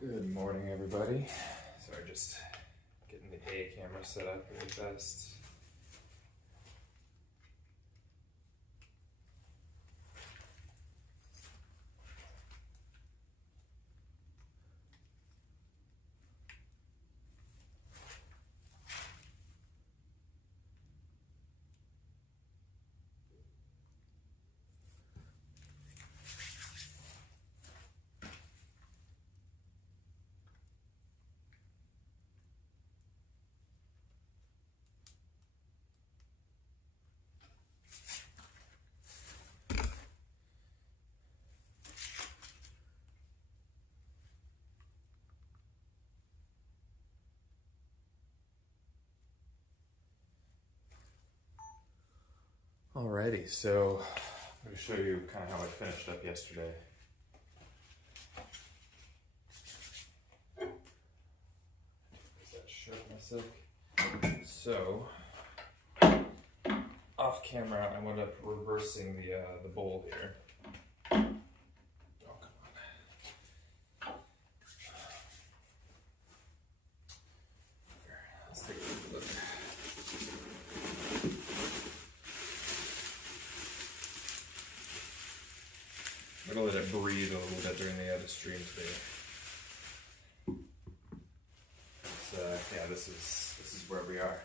Good morning, everybody. Sorry, just getting the A camera set up really fast. Alrighty, so I'm going to show you kind of how I finished up yesterday. Is that sharp, so, off camera, I wound up reversing the bowl here. Oh, come on. Here, let's take a look. I'm gonna let it breathe a little bit during the stream today. Yeah, this is where we are.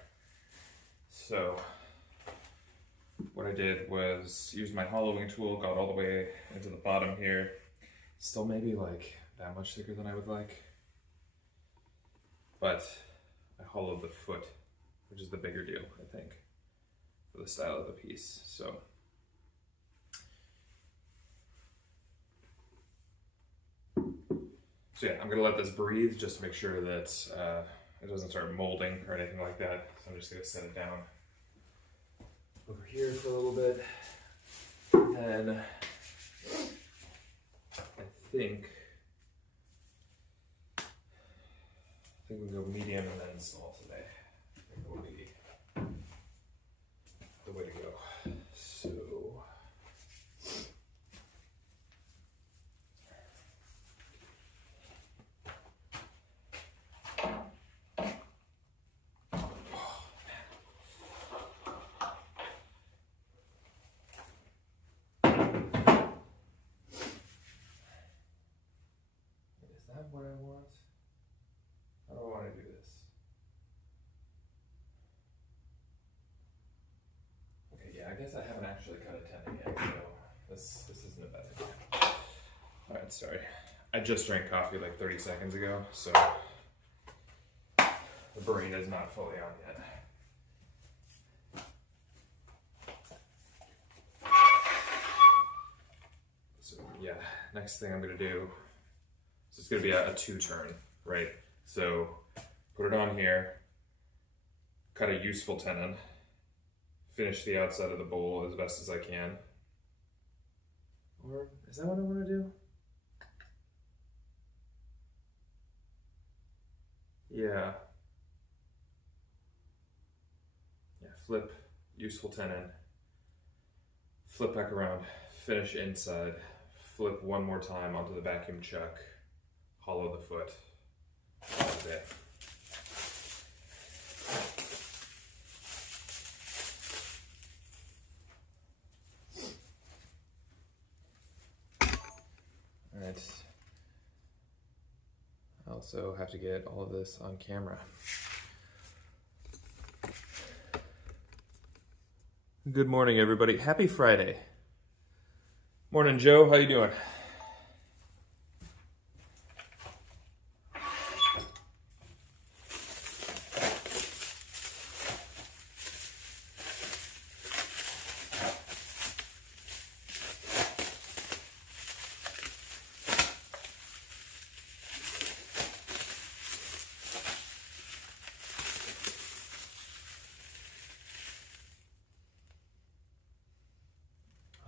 So what I did was use my hollowing tool, got all the way into the bottom here. Still maybe like that much thicker than I would like, but I hollowed the foot, which is the bigger deal, I think, for the style of the piece. So yeah, I'm gonna let this breathe just to make sure that it doesn't start molding or anything like that. So I'm just gonna set it down over here for a little bit. And I think we can go medium and then small today. I think that will be the way to go. So what I want? How do I want to do this? Okay, yeah, I guess I haven't actually cut a tenon yet, so this isn't a bad idea. Alright, sorry. I just drank coffee like 30 seconds ago, so the brain is not fully on yet. So yeah, next thing I'm going to do, so it's going to be a two-turn, right? So put it on here, cut a useful tenon, finish the outside of the bowl as best as I can. Or is that what I want to do? Yeah. Yeah, flip useful tenon, flip back around, finish inside, flip one more time onto the vacuum chuck, hollow the foot. That was it. Alright. I also have to get all of this on camera. Good morning, everybody. Happy Friday. Morning, Joe. How you doing?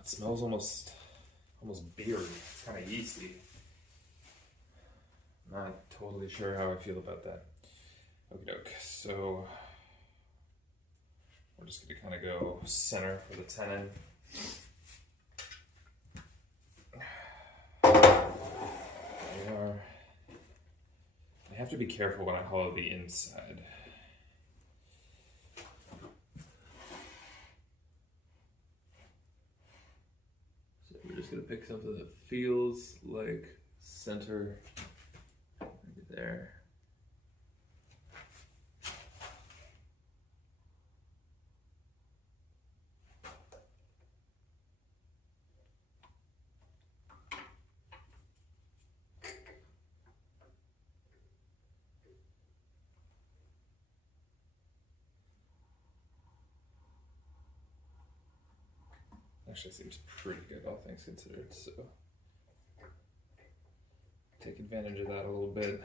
It smells almost beery. It's kind of yeasty. Not totally sure how I feel about that. Okie doke. So we're just gonna kind of go center for the tenon. have to be careful when I hollow the inside. So we're just gonna pick something that feels like center right there. Actually seems pretty good, all things considered, so take advantage of that a little bit.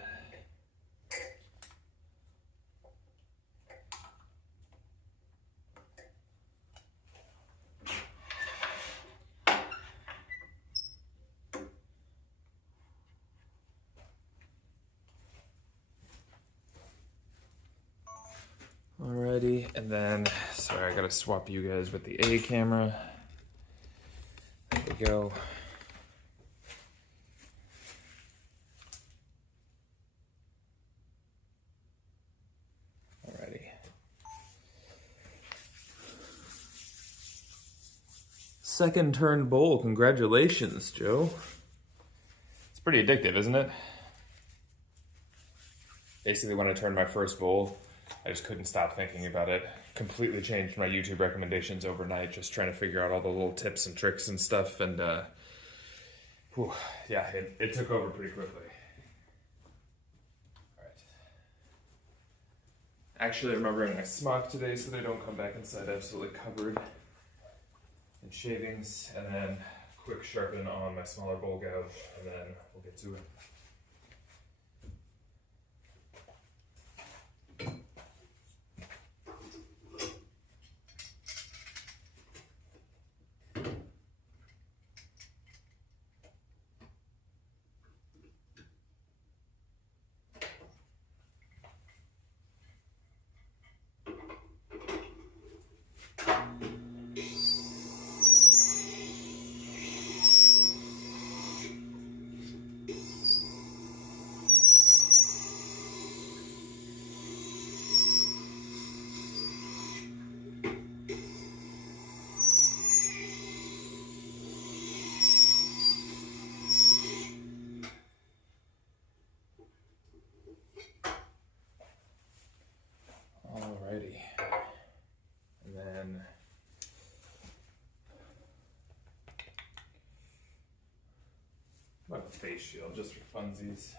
Alrighty, and then, sorry, I gotta swap you guys with the A camera. There we go. Alrighty. Second turn bowl, congratulations, Joe. It's pretty addictive, isn't it? Basically, when I turned my first bowl, I just couldn't stop thinking about it. Completely changed my YouTube recommendations overnight, just trying to figure out all the little tips and tricks and stuff, and yeah, it took over pretty quickly. All right. Actually, I'm remembering my smock today so they don't come back inside absolutely covered in shavings, and then quick sharpen on my smaller bowl gouge, and then we'll get to it. Alrighty, and then about a face shield just for funsies.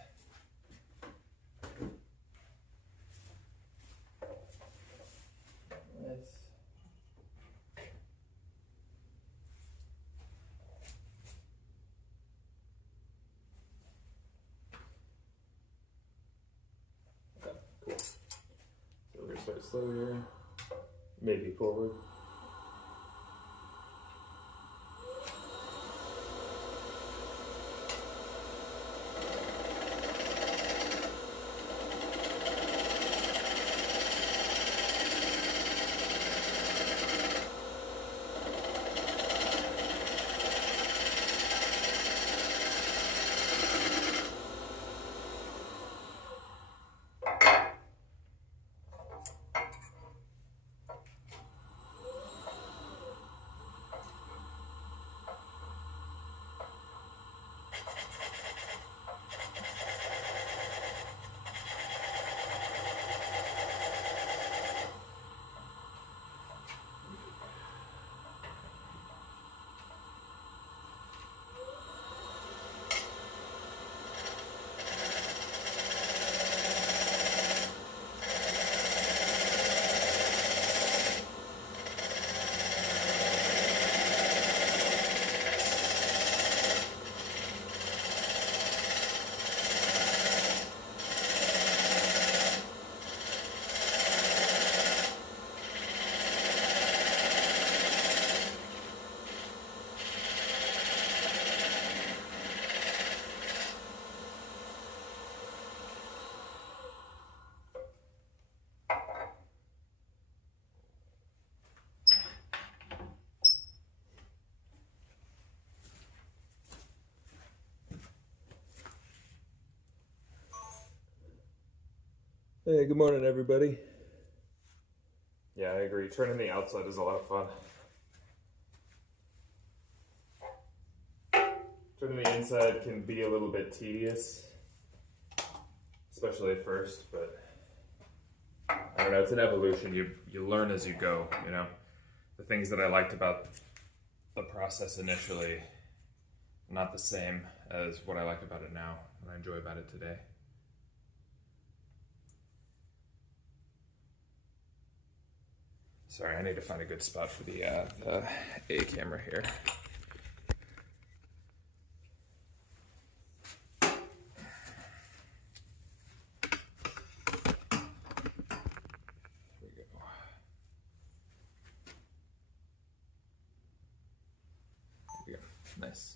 Start slow here, maybe forward. Hey, good morning, everybody. Yeah, I agree. Turning the outside is a lot of fun. Turning the inside can be a little bit tedious, especially at first, but I don't know, it's an evolution. You learn as you go, you know? The things that I liked about the process initially, not the same as what I like about it now, and I enjoy about it today. Sorry, I need to find a good spot for the A camera here. Nice.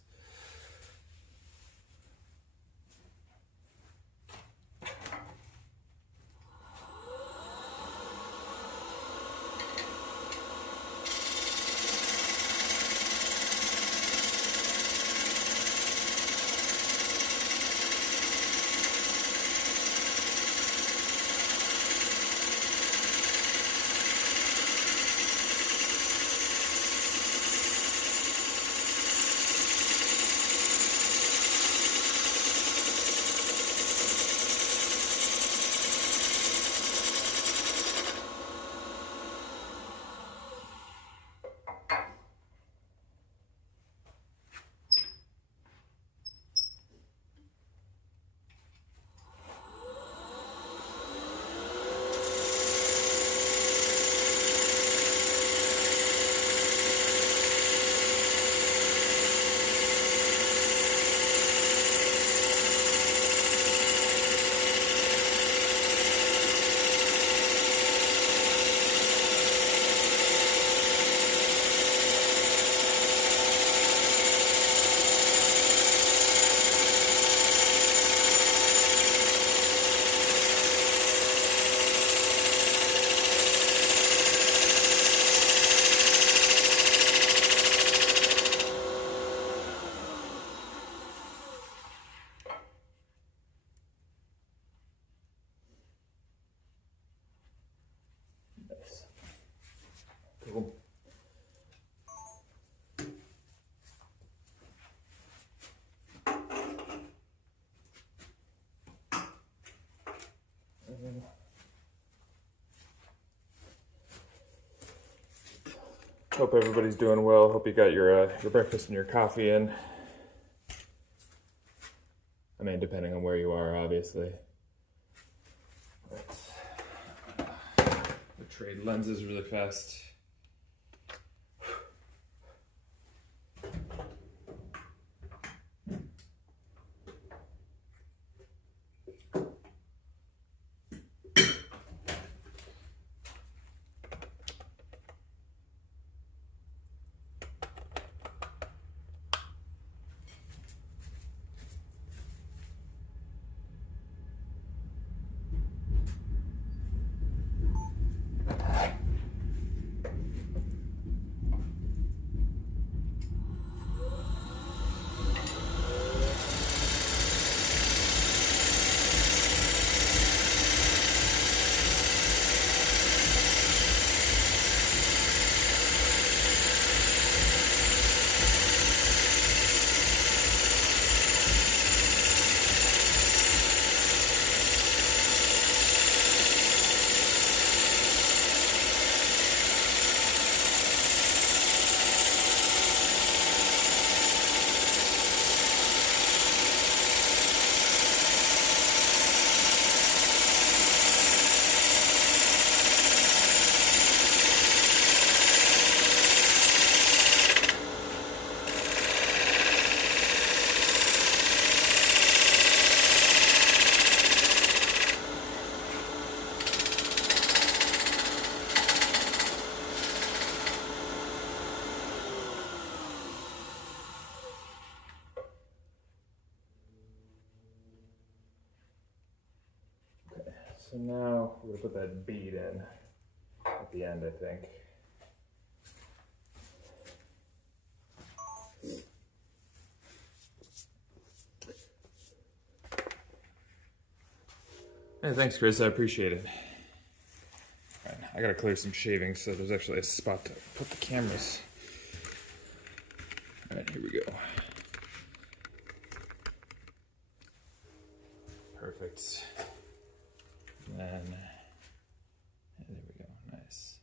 Cool. Hope everybody's doing well. Hope you got your breakfast and your coffee in. I mean, depending on where you are, obviously. The trade lenses really fast. So now we're gonna put that bead in at the end, I think. Hey, thanks, Chris. I appreciate it. All right, I gotta clear some shavings so there's actually a spot to put the cameras. All right, here we go. Perfect. And then, yeah, there we go. Nice.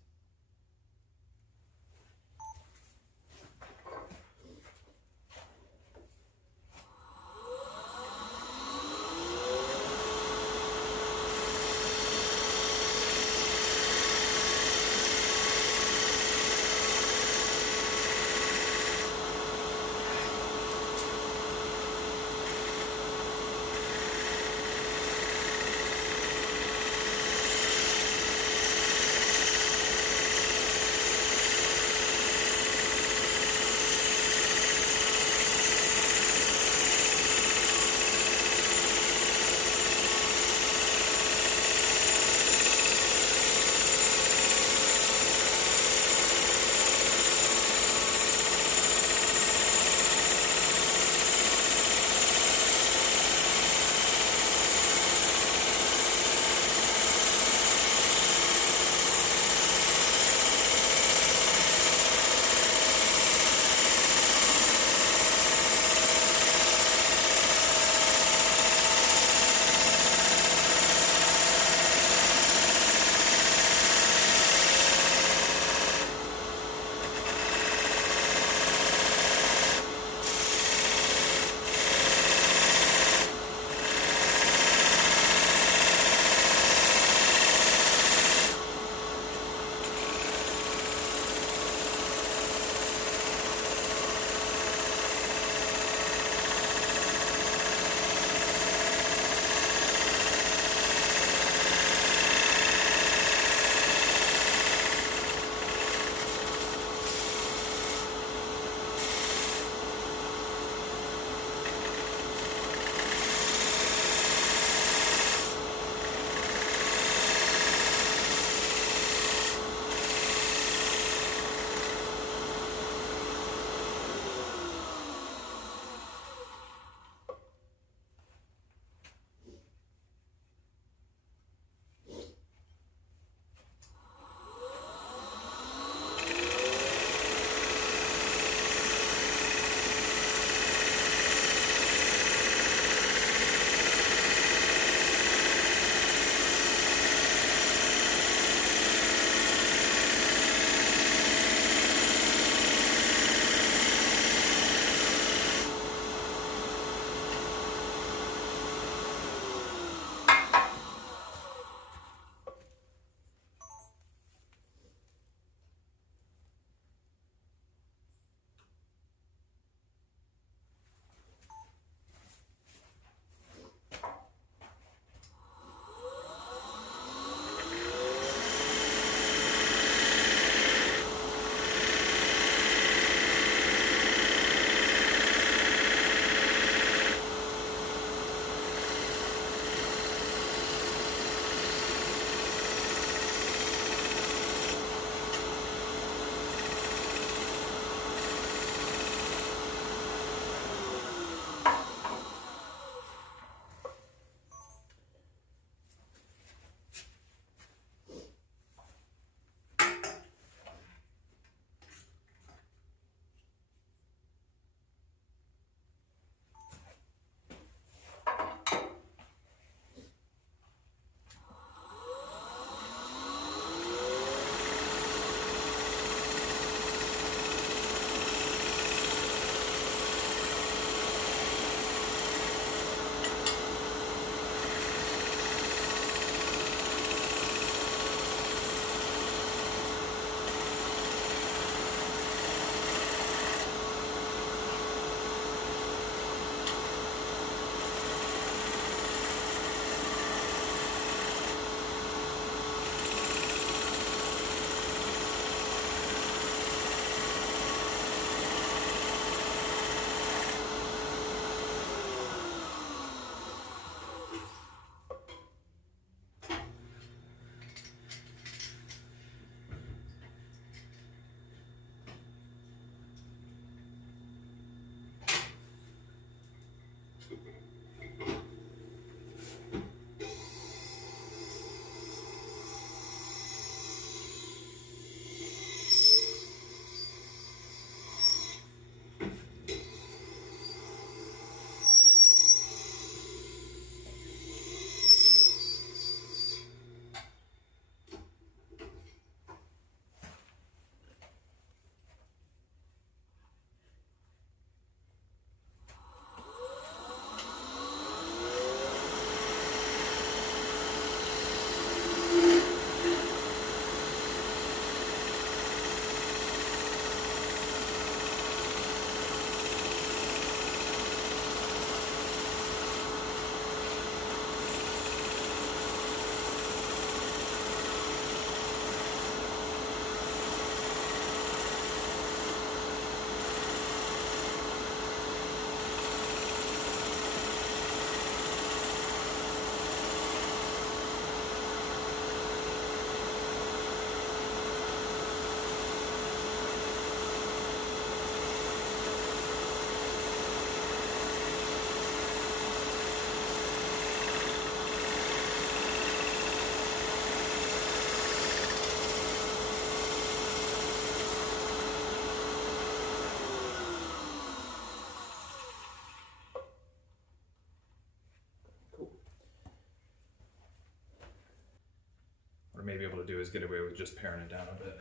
may be able to do is get away with just paring it down a bit.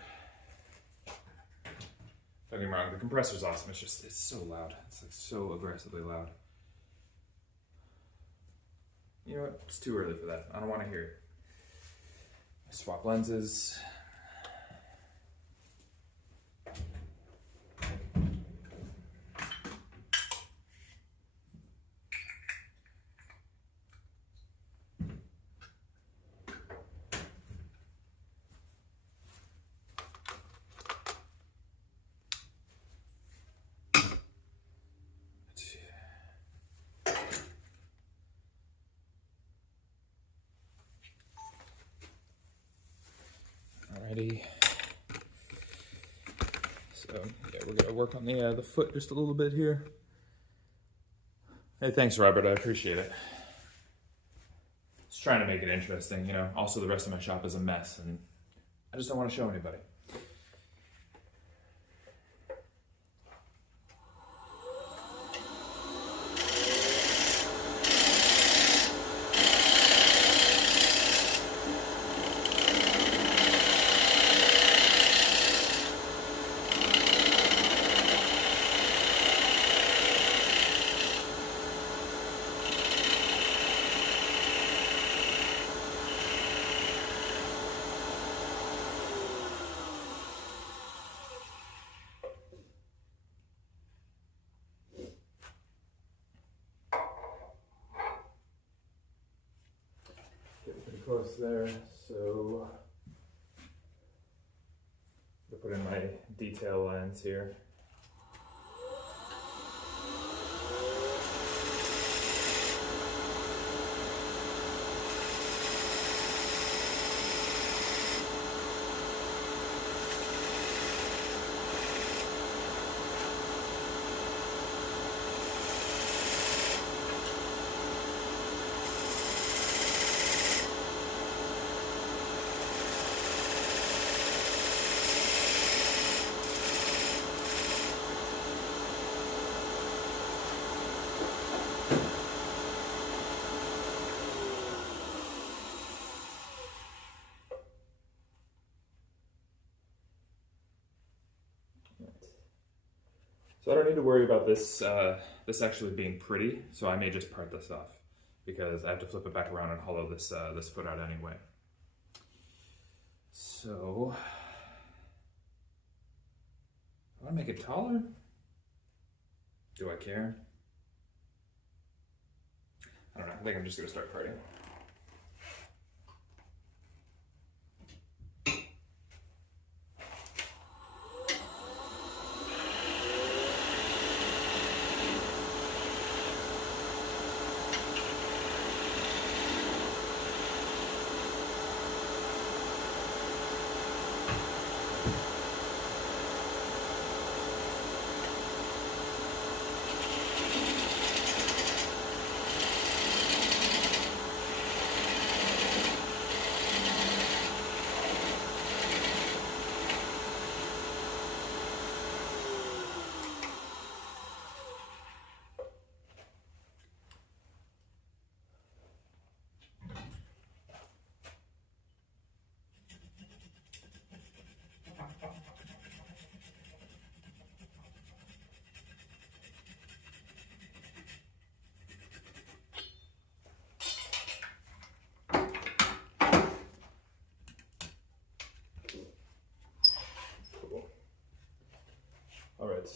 Don't get me wrong, the compressor's awesome. It's just, it's so loud. It's like so aggressively loud. You know what? It's too early for that. I don't want to hear it. Swap lenses. Alrighty. So yeah, we're gonna work on the foot just a little bit here. Hey, thanks, Robert. I appreciate it. Just trying to make it interesting, you know. Also, the rest of my shop is a mess, and I just don't want to show anybody. Close there, so I'll put in my detail lines here. So I don't need to worry about this this actually being pretty, so I may just part this off because I have to flip it back around and hollow this this foot out anyway. So I want to make it taller. Do I care? I don't know. I think I'm just gonna start parting. All right.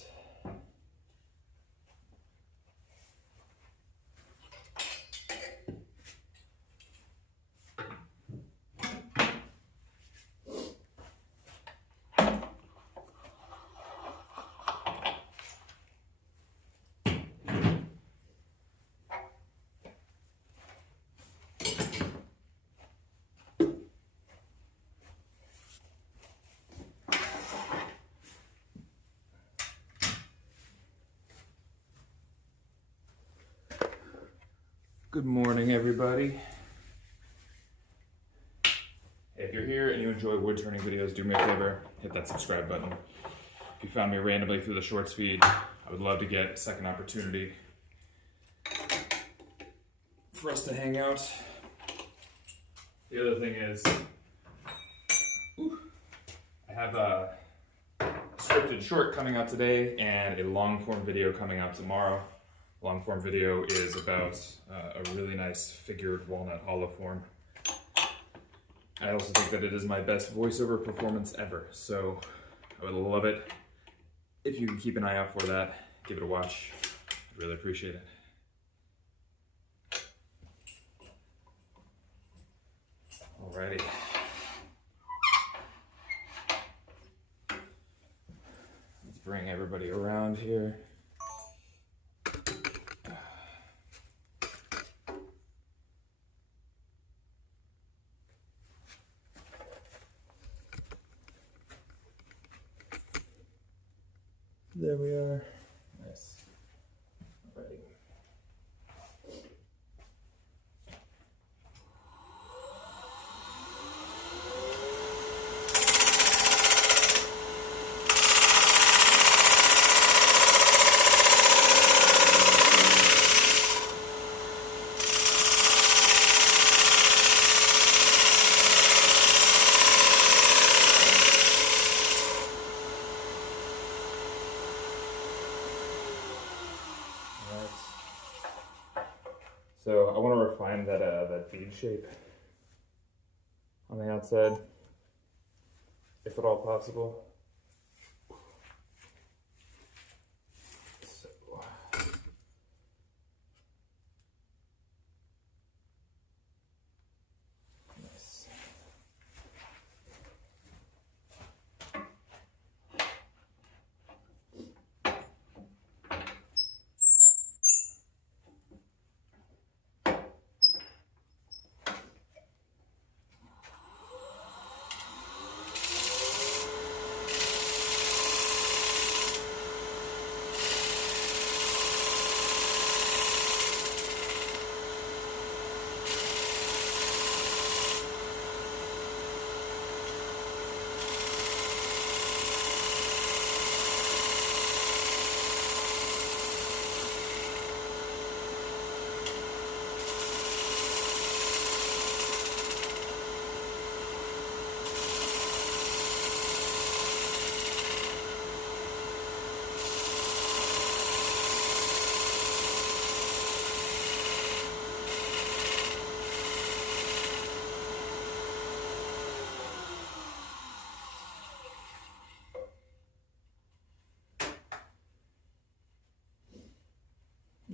Good morning, everybody. If you're here and you enjoy wood turning videos, do me a favor, hit that subscribe button. If you found me randomly through the shorts feed, I would love to get a second opportunity for us to hang out. The other thing is, have a scripted short coming out today and a long form video coming out tomorrow. Long form video is about a really nice figured walnut hollow form. I also think that it is my best voiceover performance ever, so I would love it if you can keep an eye out for that. Give it a watch. I'd really appreciate it. Alrighty. Let's bring everybody around here. There we are. Nice. Alrighty. So I want to refine that bead shape on the outside, if at all possible. So, nice.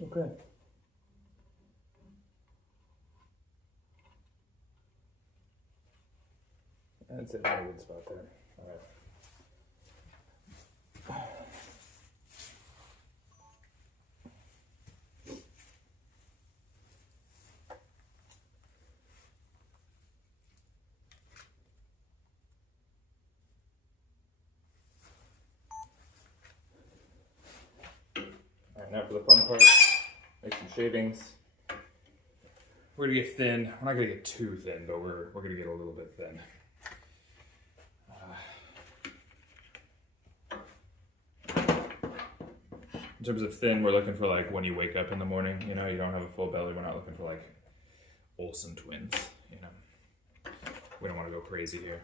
Okay. That's it, not a good spot there. All right. All right, now for the fun part. Make some shavings. We're gonna get thin. We're not gonna get too thin, but we're gonna get a little bit thin. In terms of thin, we're looking for like when you wake up in the morning. You know, you don't have a full belly. We're not looking for like Olsen twins. You know, we don't want to go crazy here.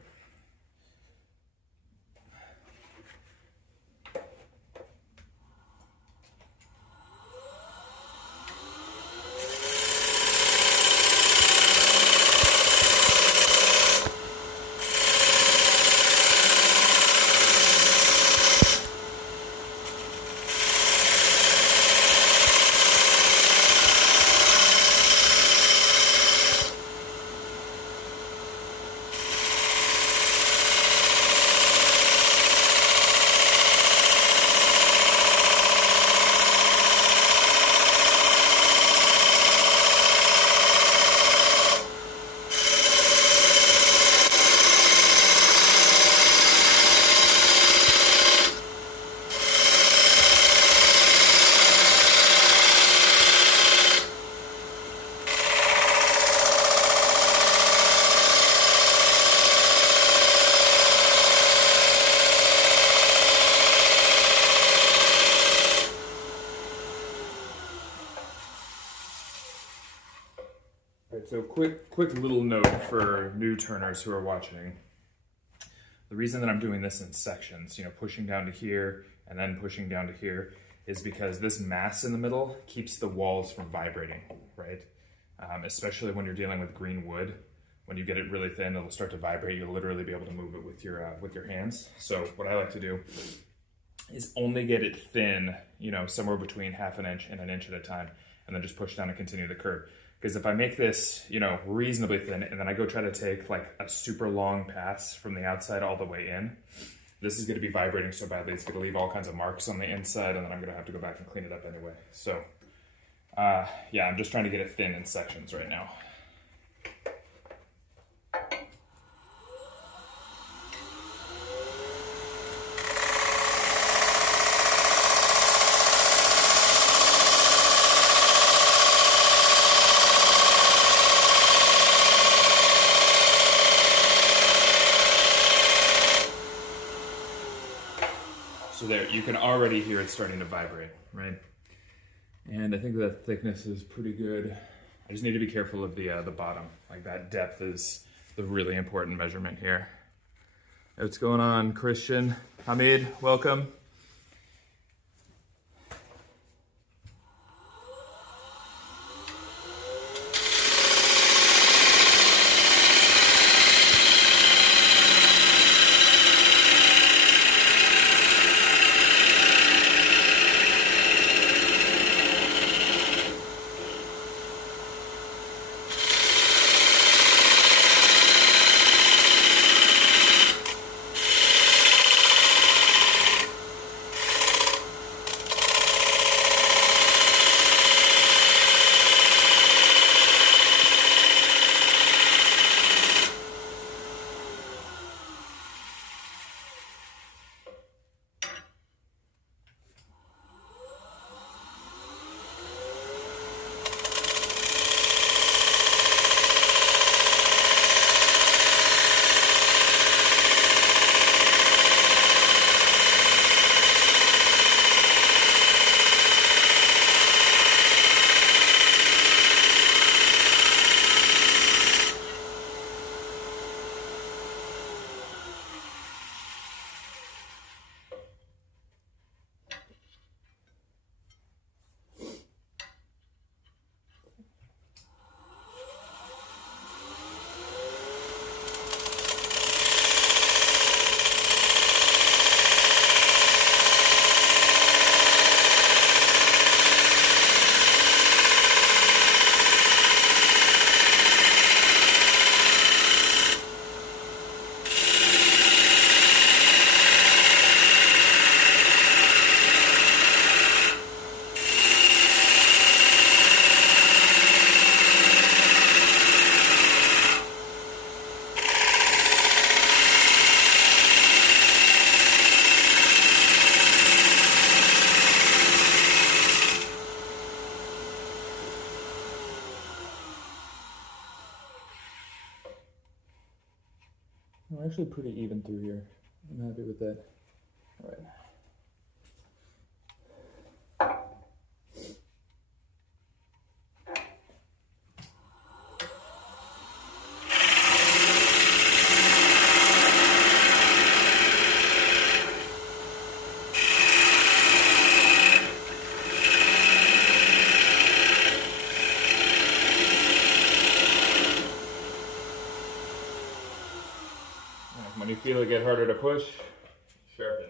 So quick little note for new turners who are watching. The reason that I'm doing this in sections, you know, pushing down to here and then pushing down to here, is because this mass in the middle keeps the walls from vibrating, right? Especially when you're dealing with green wood. When you get it really thin, it'll start to vibrate. You'll literally be able to move it with your hands. So what I like to do is only get it thin, you know, somewhere between 1/2 inch and 1 inch at a time, and then just push down and continue the curve. Because if I make this, you know, reasonably thin, and then I go try to take like a super long pass from the outside all the way in, this is going to be vibrating so badly, it's going to leave all kinds of marks on the inside, and then I'm going to have to go back and clean it up anyway. So, yeah, I'm just trying to get it thin in sections right now. So there, you can already hear it starting to vibrate, right? And I think that thickness is pretty good. I just need to be careful of the bottom. Like that depth is the really important measurement here. What's going on, Christian? Hamid, welcome. We're actually pretty even through here. I'm happy with that. All right. When you feel it get harder to push, sharpen.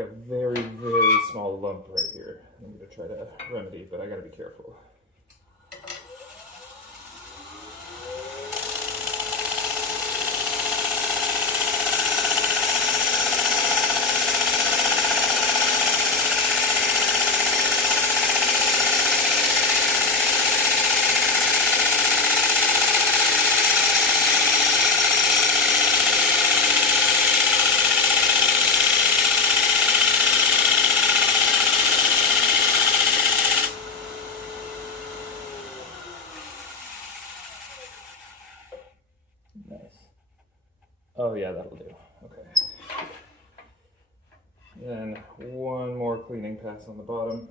like a very, very small lump right here. I'm gonna try to remedy, but I gotta be careful. Nice. Oh yeah, that'll do. Okay. Then one more cleaning pass on the bottom.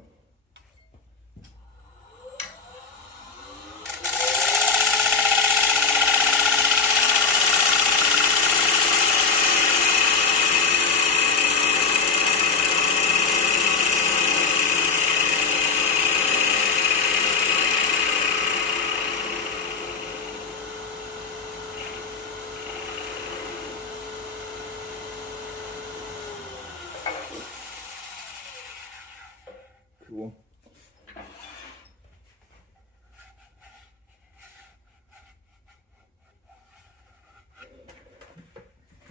Cool.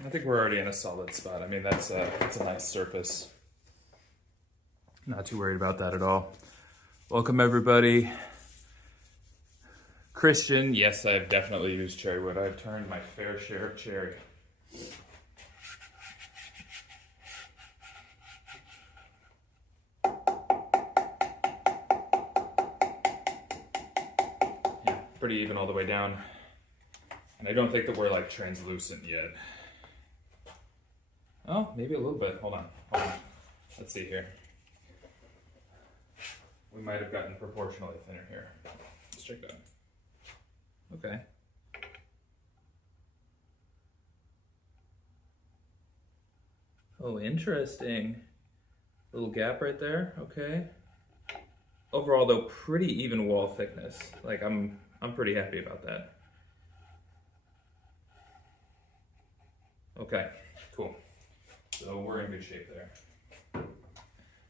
I think we're already in a solid spot. I mean, that's a nice surface. Not too worried about that at all. Welcome everybody. Christian, yes, I've definitely used cherry wood. I've turned my fair share of cherry. Pretty even all the way down. And I don't think that we're like translucent yet. Oh, maybe a little bit. Hold on. Let's see here. We might have gotten proportionally thinner here. Let's check that. Okay. Oh, interesting. Little gap right there. Okay. Overall, though, pretty even wall thickness. Like I'm pretty happy about that. Okay, cool. So we're in good shape there.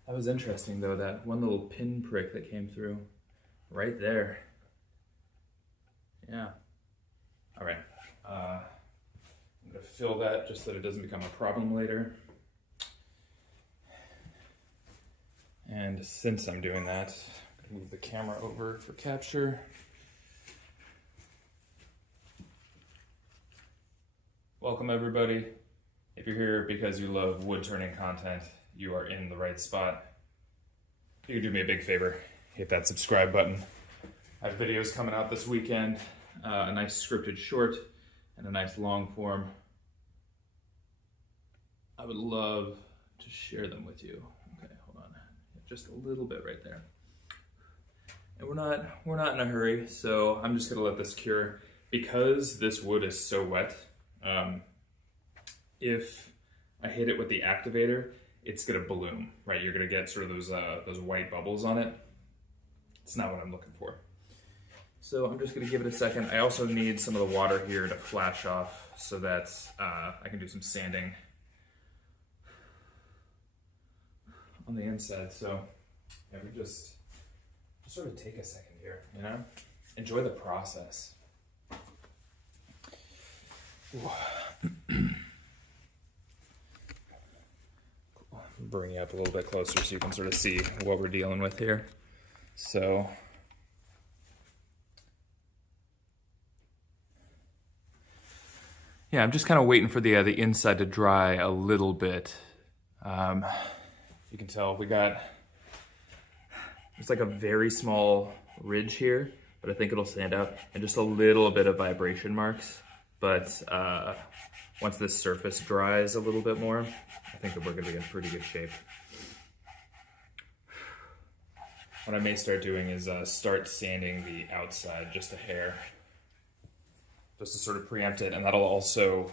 That was interesting though, that one little pin prick that came through right there. Yeah. All right. I'm gonna fill that just so that it doesn't become a problem later. And since I'm doing that, I'm gonna move the camera over for capture. Welcome everybody. If you're here because you love wood turning content, you are in the right spot. You can do me a big favor, hit that subscribe button. I have videos coming out this weekend, a nice scripted short and a nice long form. I would love to share them with you. Okay, hold on, just a little bit right there. And we're not in a hurry, so I'm just gonna let this cure. Because this wood is so wet, if I hit it with the activator, it's gonna bloom, right? You're gonna get sort of those white bubbles on it. It's not what I'm looking for. So I'm just gonna give it a second. I also need some of the water here to flash off so that I can do some sanding on the inside. So yeah, we just sort of take a second here, you know? Enjoy the process. Bring you up a little bit closer so you can sort of see what we're dealing with here. So yeah, I'm just kind of waiting for the inside to dry a little bit. You can tell it's like a very small ridge here, but I think it'll stand out, and just a little bit of vibration marks. But once this surface dries a little bit more, I think that we're gonna be in pretty good shape. What I may start doing is start sanding the outside just a hair, just to sort of preempt it, and that'll also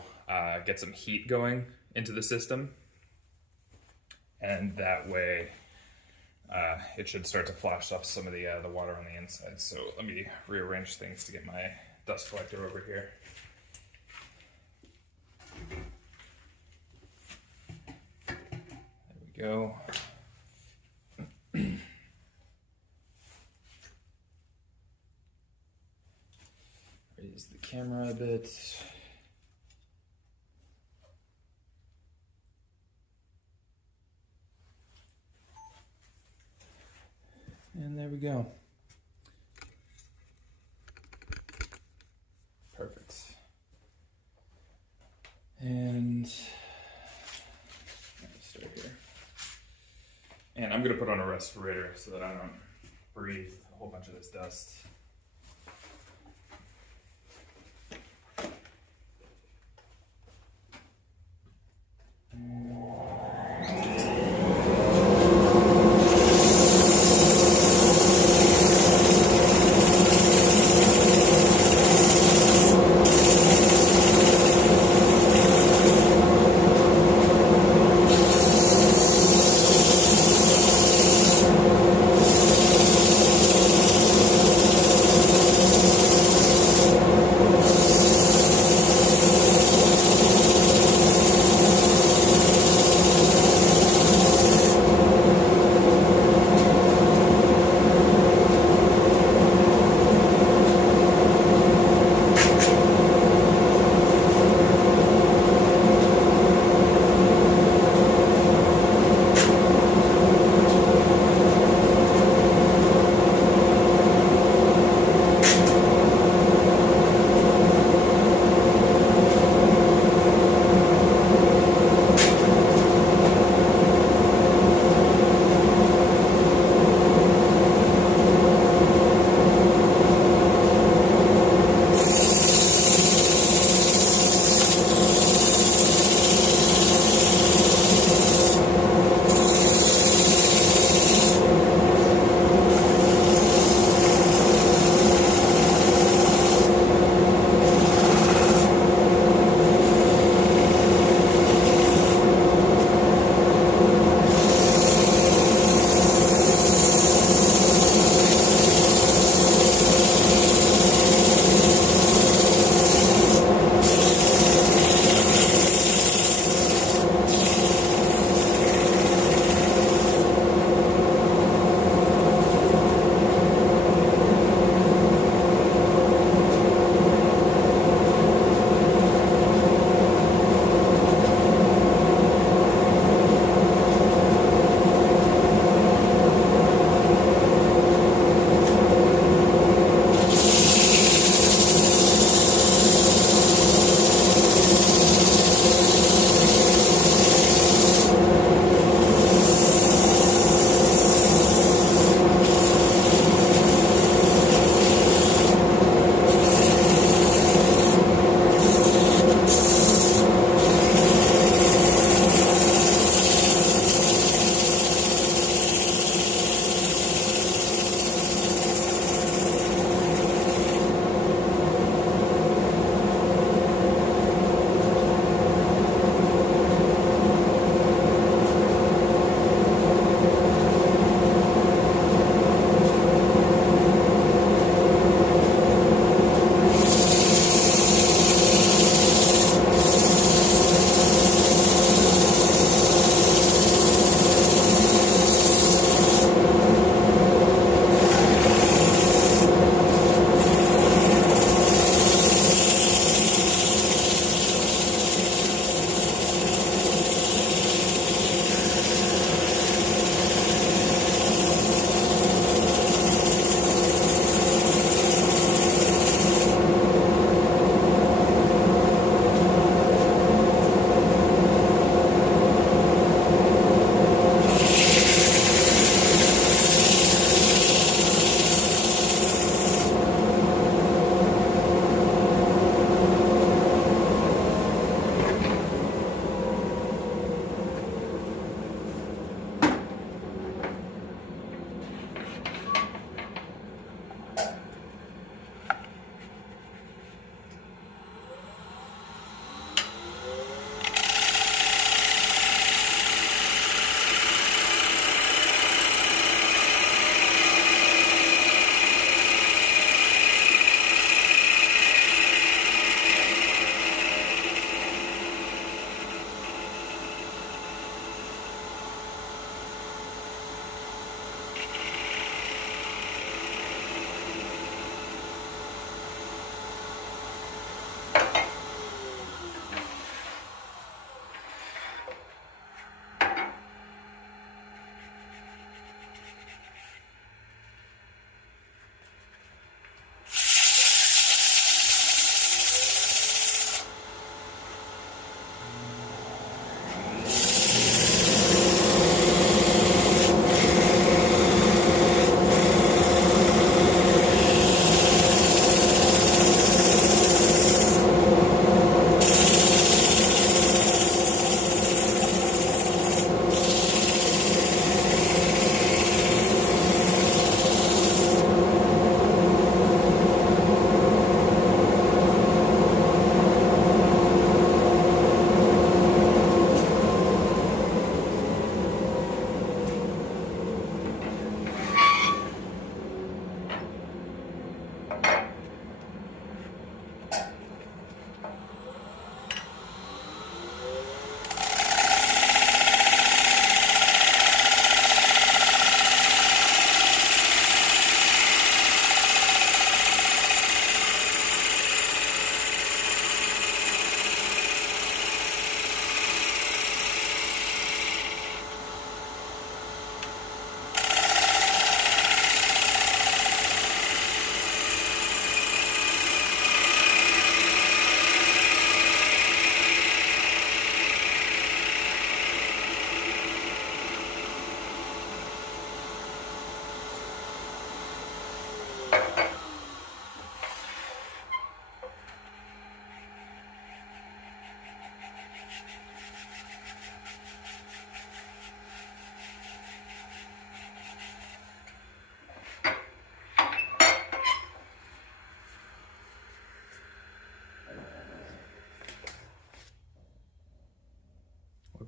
get some heat going into the system. And that way, it should start to flash off some of the water on the inside. So let me rearrange things to get my dust collector over here. There we go. Raise the camera a bit. And there we go. Perfect. And let's start here. And I'm gonna put on a respirator so that I don't breathe a whole bunch of this dust.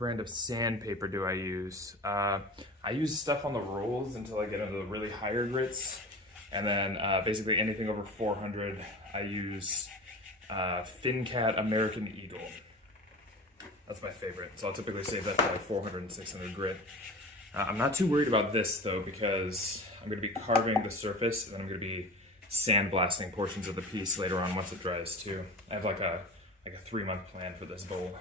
brand of sandpaper do I use? I use stuff on the rolls until I get into the really higher grits. And then basically anything over 400, I use FinCat American Eagle. That's my favorite. So I'll typically save that for like 400 and 600 grit. I'm not too worried about this though, because I'm going to be carving the surface and then I'm going to be sandblasting portions of the piece later on once it dries too. I have like a 3-month plan for this bowl.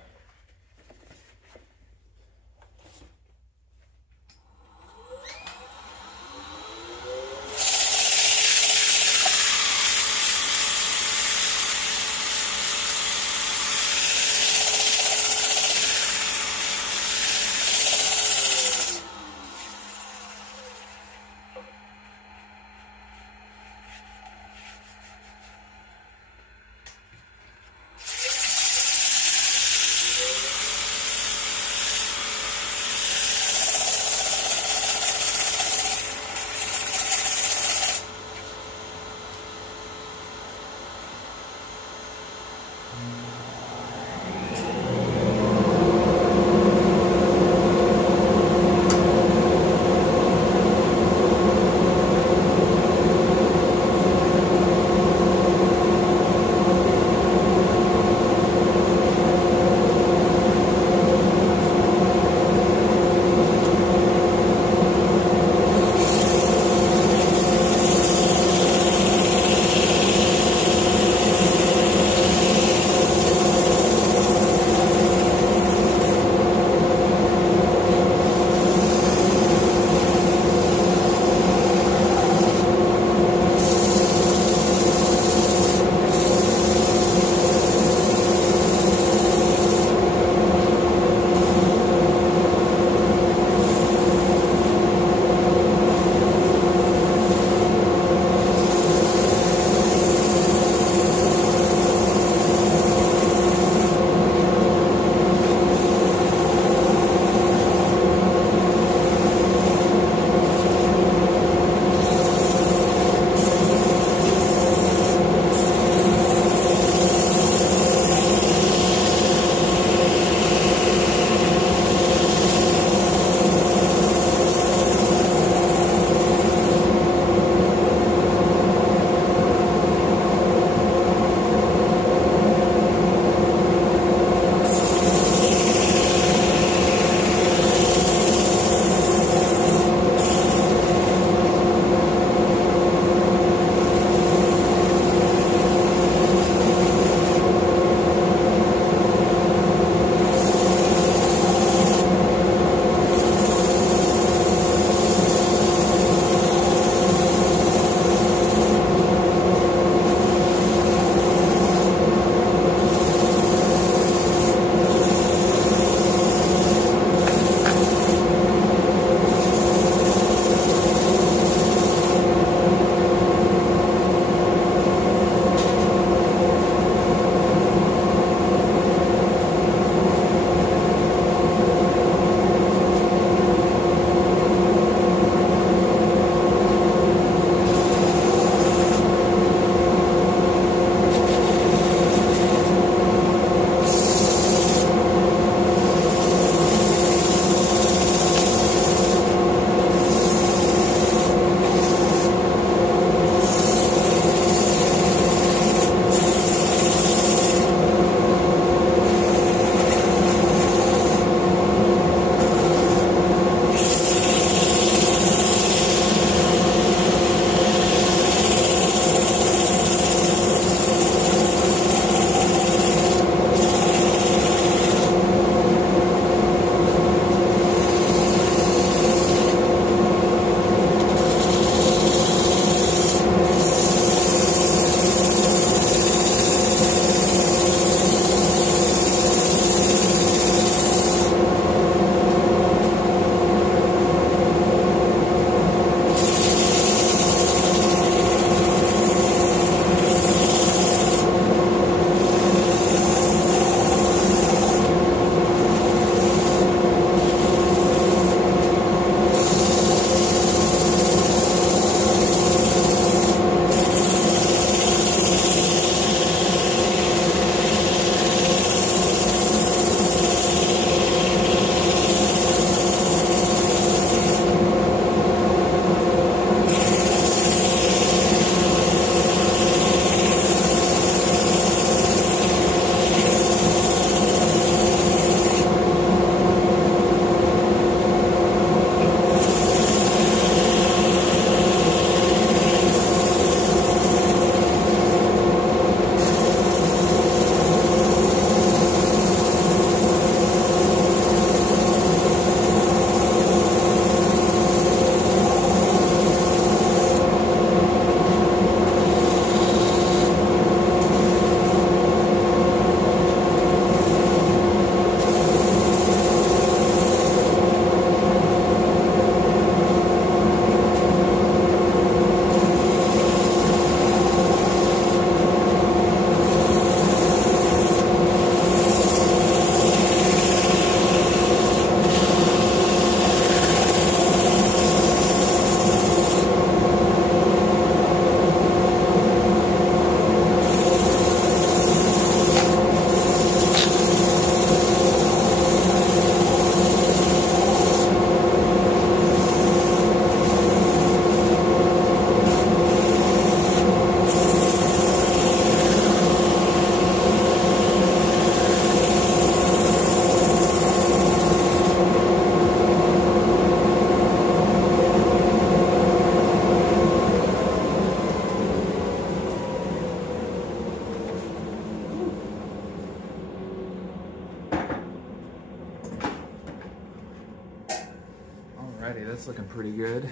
Alrighty, that's looking pretty good.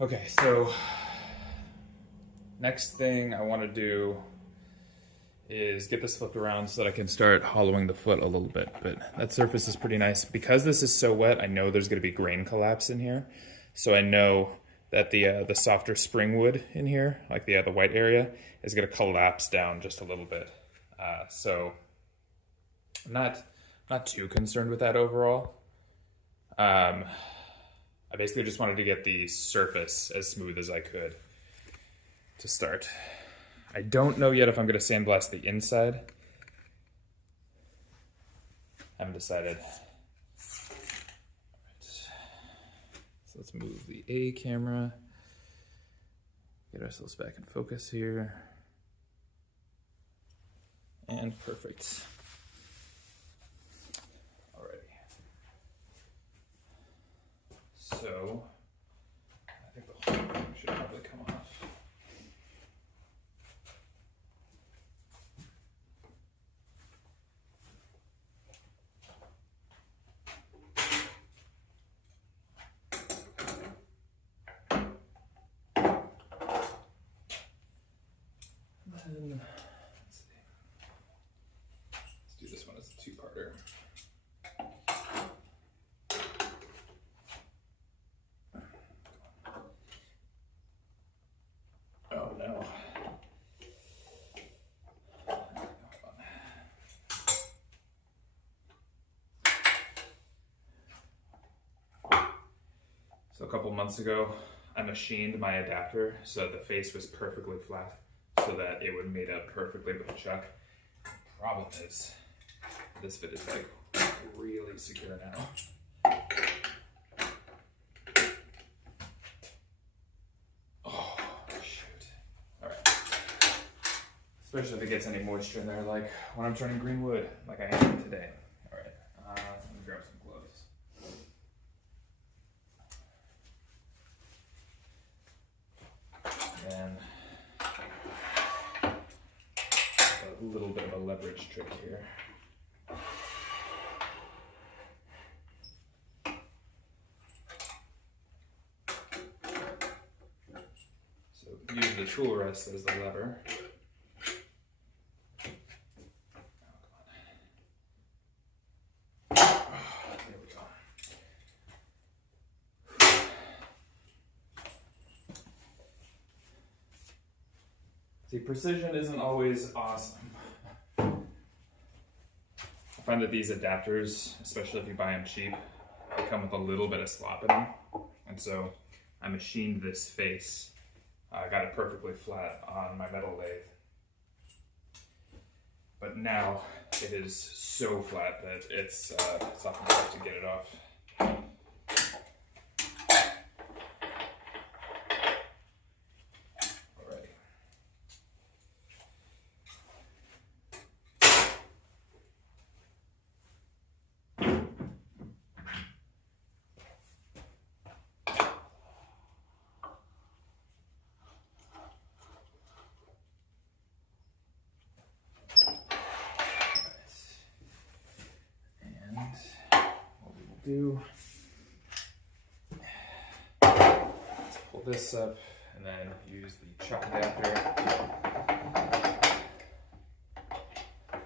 Okay, so next thing I want to do is get this flipped around so that I can start hollowing the foot a little bit. But that surface is pretty nice. Because this is so wet, I know there's going to be grain collapse in here. So I know that the softer spring wood in here, like the white area, is going to collapse down just a little bit. So I'm not too concerned with that overall. I basically just wanted to get the surface as smooth as I could to start. I don't know yet if I'm going to sandblast the inside. I haven't decided. All right. So let's move the A camera. Get ourselves back in focus here. And perfect. Alrighty. So I think the whole thing should probably come off. Let's do this one as a two-parter. Oh no. So a couple months ago, I machined my adapter so that the face was perfectly flat, so that it would mate up perfectly with the chuck. Problem is, this fit is like really secure now. Oh, shoot. All right. Especially if it gets any moisture in there, like when I'm turning green wood, like I am today. All right, let me grab some gloves. And a little bit of a leverage trick here. So use the tool rest as the lever. There we go. See, precision isn't always awesome. I find that these adapters, especially if you buy them cheap, they come with a little bit of slop in them. And so I machined this face. I got it perfectly flat on my metal lathe. But now it is so flat that it's often tough to get it off. Do let's pull this up and then use the chuck adapter.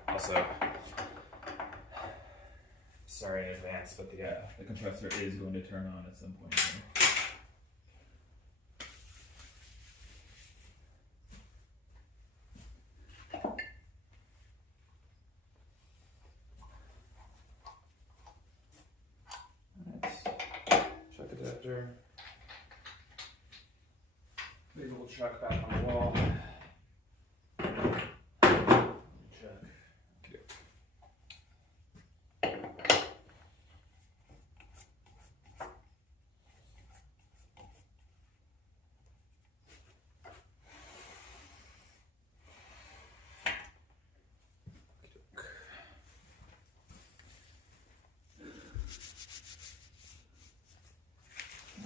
Also, sorry in advance, but the compressor is going to turn on at some point here. Big old chuck back on the wall. Chuck. Okay.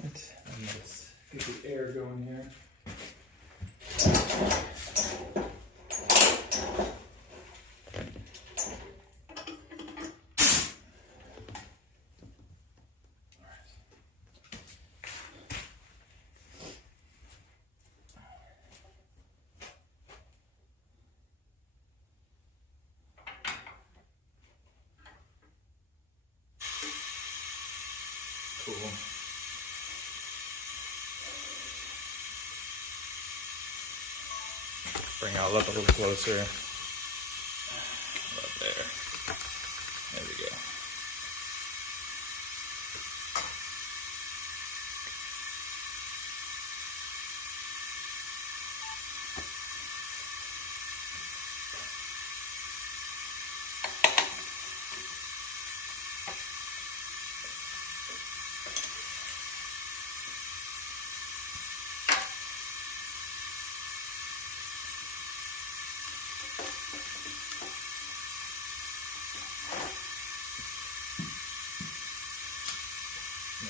Right, and let's get the air going here. Cool. Bring out a little closer. Right there. There we go.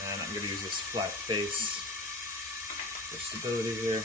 And I'm going to use this flat face for stability here.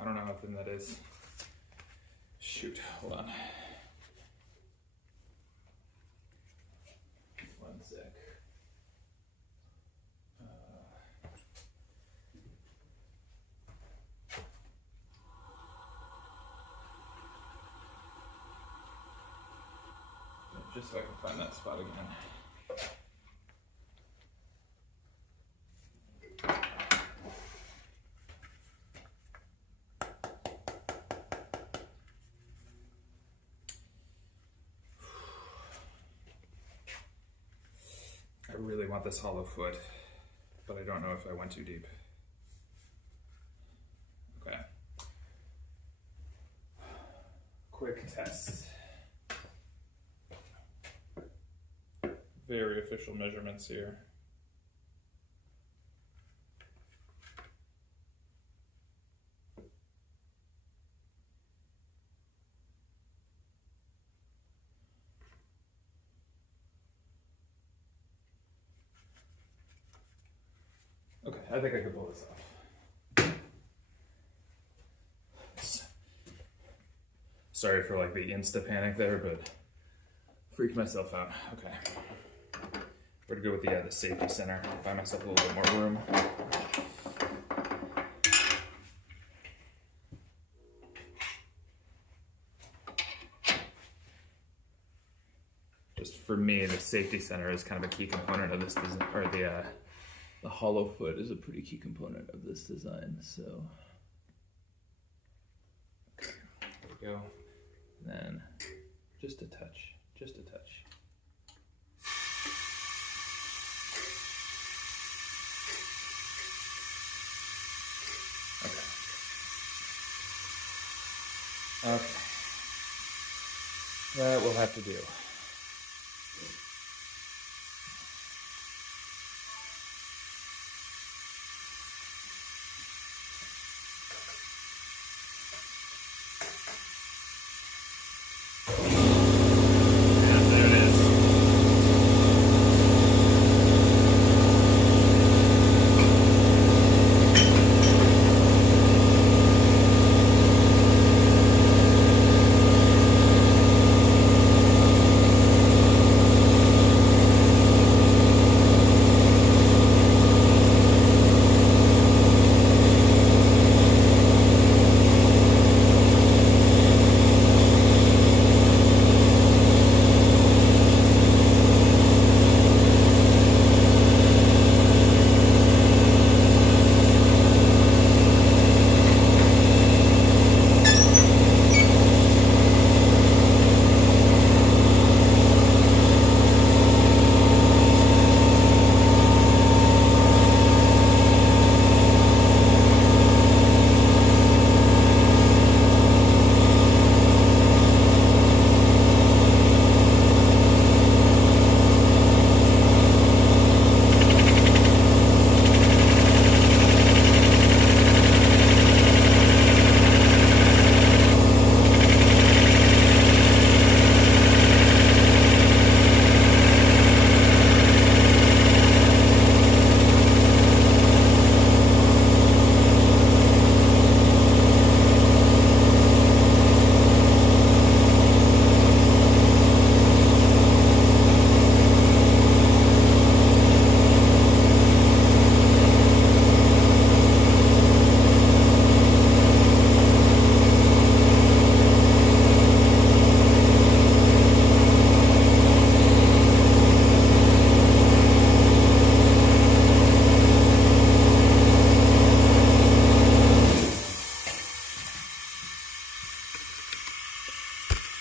I don't know how thin that is. Shoot, hold on. One sec. Just so I can find that spot again. I really want this hollow foot, but I don't know if I went too deep. Okay. Quick test. Very official measurements here. Okay, I think I can pull this off. Sorry for like the insta panic there, but freaked myself out. Okay. We're gonna go with the safety center. Buy myself a little bit more room. Just for me, the safety center is kind of a key component of this design, or the hollow foot is a pretty key component of this design. So, okay, there we go. And then just a touch, just a touch. Okay, that will have to do. And there it is.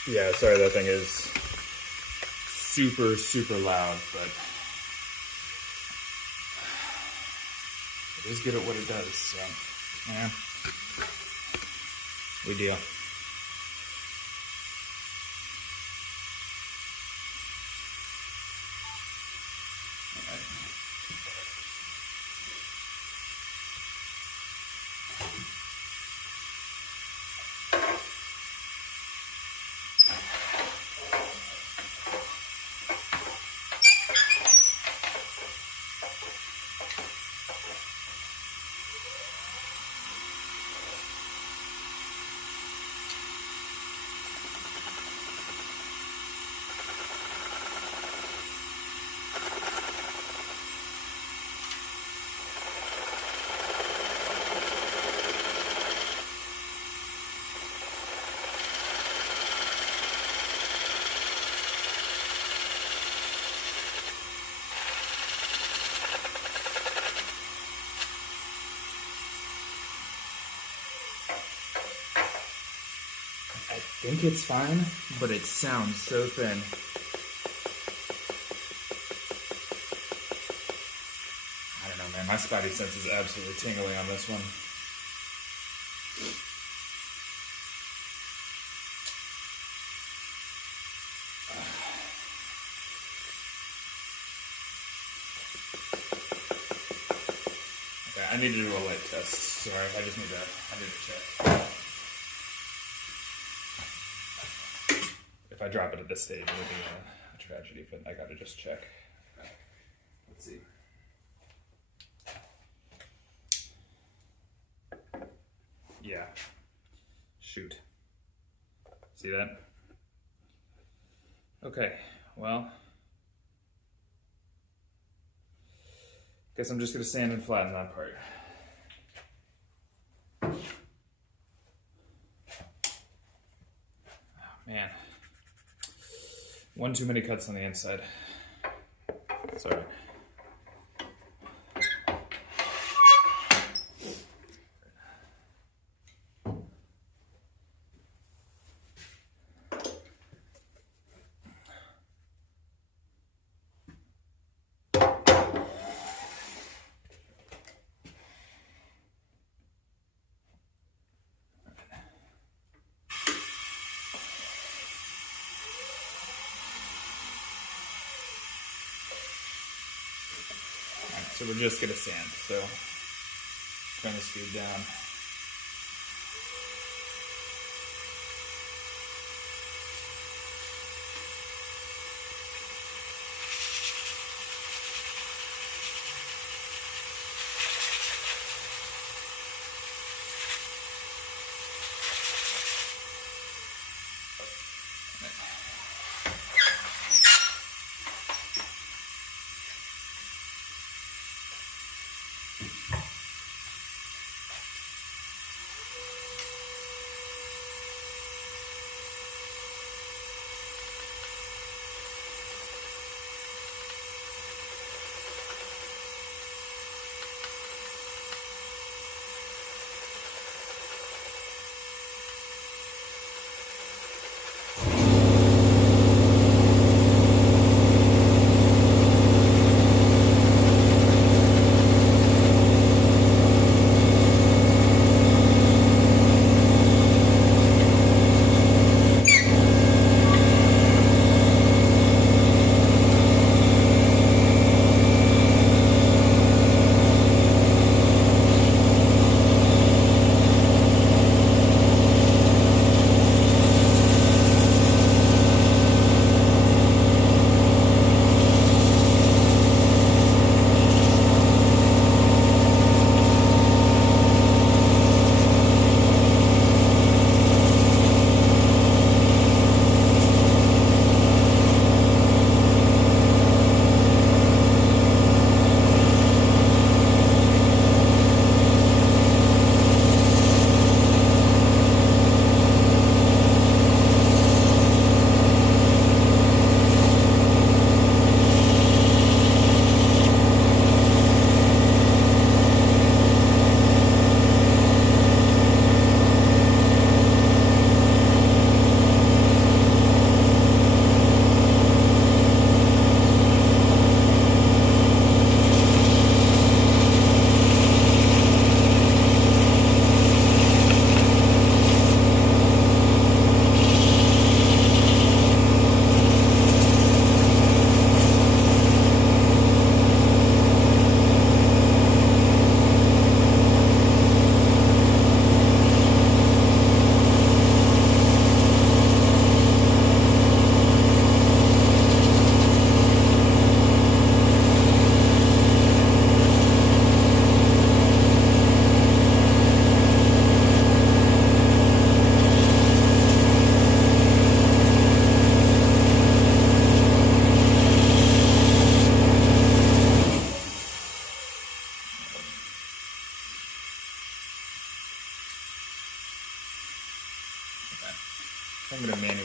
Yeah, sorry that thing is super, super loud, but it is good at what it does, so yeah. We deal. I think it's fine, but it sounds so thin. I don't know, man. My spidey sense is absolutely tingling on this one. Okay, I need to do a light test. Sorry, I need to check. If I drop it at this stage, it would be a tragedy, but I gotta just check. Let's see. Yeah. Shoot. See that? Okay, well. Guess I'm just gonna sand and flatten that part. Oh, man. One too many cuts on the inside. Sorry. So we're just gonna sand, so turn the speed down.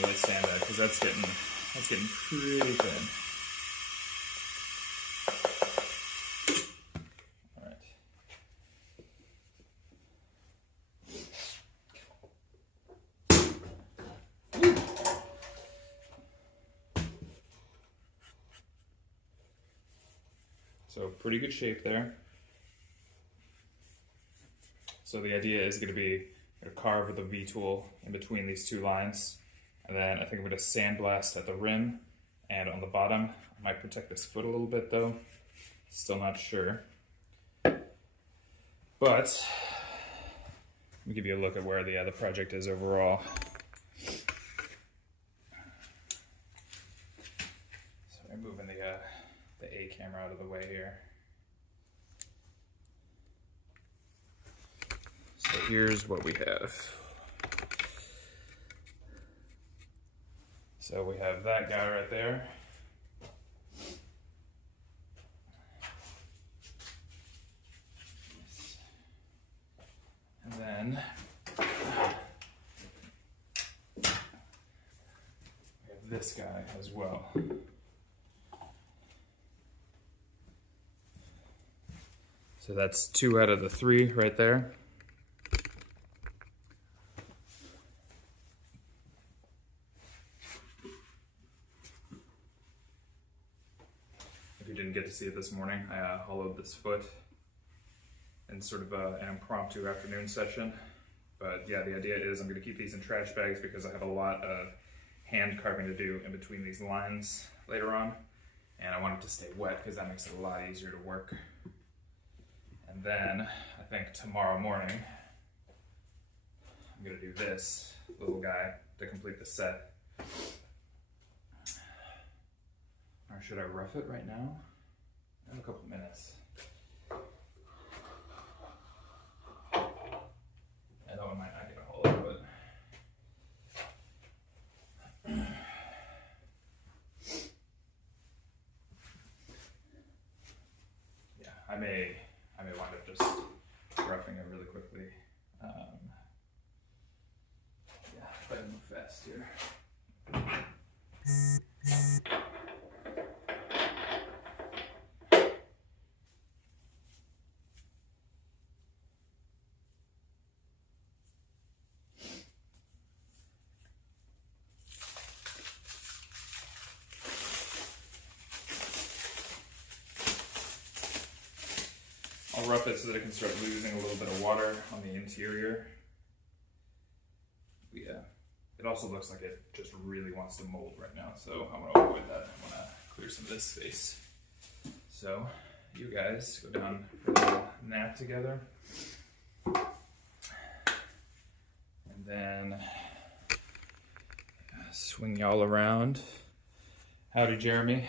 really sand that because that's getting pretty thin. All right. So pretty good shape there. So the idea is going to be carve with the V tool in between these two lines, and then I think I'm going to sandblast at the rim and on the bottom. I might protect this foot a little bit though, still not sure. But let me give you a look at where the project is overall. So I'm moving the A camera out of the way here. So here's what we have. So we have that guy right there. And then we have this guy as well. So that's 2 out of the 3 right there. If you didn't get to see it this morning, I hollowed this foot in sort of an impromptu afternoon session. But yeah, the idea is I'm going to keep these in trash bags because I have a lot of hand carving to do in between these lines later on. And I want it to stay wet because that makes it a lot easier to work. And then I think tomorrow morning, I'm going to do this little guy to complete the set. Or should I rough it right now? I have a couple minutes. I know I might not get a hold of it. Yeah, I may wind up just roughing it really quickly. Yeah, if I move fast here. I'll rough it so that it can start losing a little bit of water on the interior. Yeah, it also looks like it just really wants to mold right now, so I want to avoid that. I want to clear some of this space. So you guys go down for a little nap together. And then swing y'all around. Howdy, Jeremy.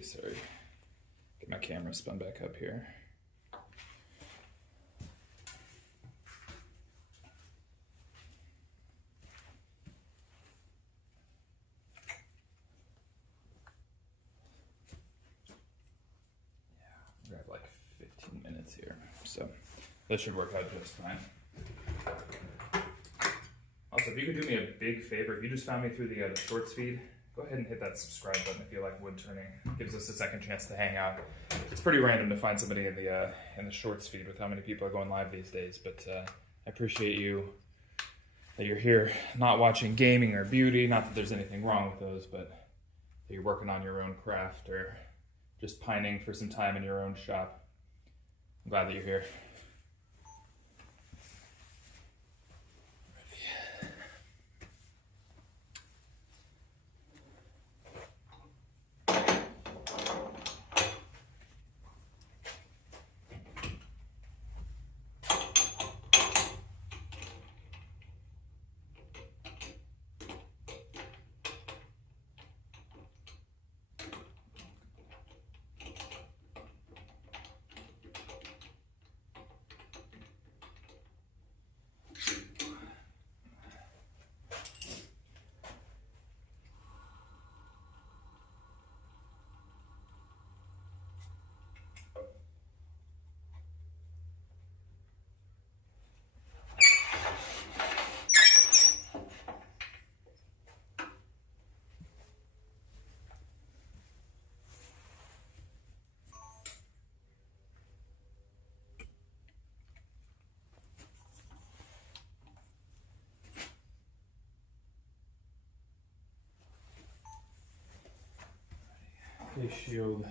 Sorry, get my camera spun back up here. Yeah, we have like 15 minutes here, so this should work out just fine. Also, if you could do me a big favor, if you just found me through the shorts feed, go ahead and hit that subscribe button if you like Woodturning. It gives us a second chance to hang out. It's pretty random to find somebody in the shorts feed with how many people are going live these days, but I appreciate you that you're here not watching gaming or beauty. Not that there's anything wrong with those, but that you're working on your own craft or just pining for some time in your own shop. I'm glad that you're here. face shield.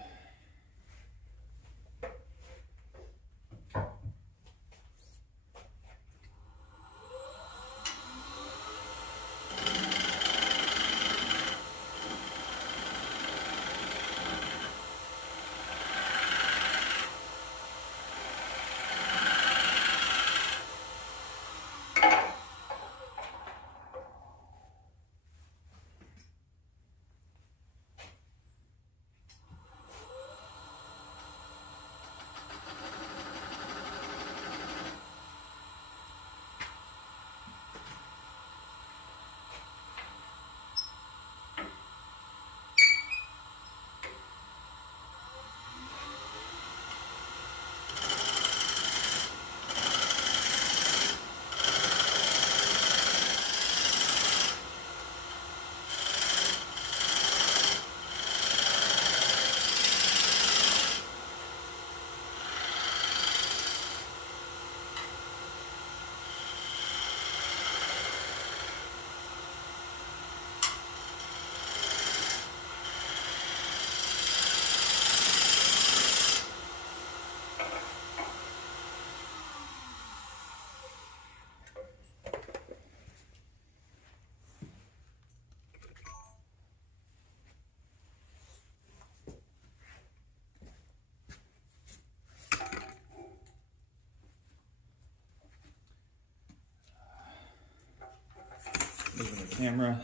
Moving the camera.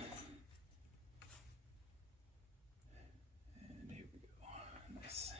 And here we go. Nice.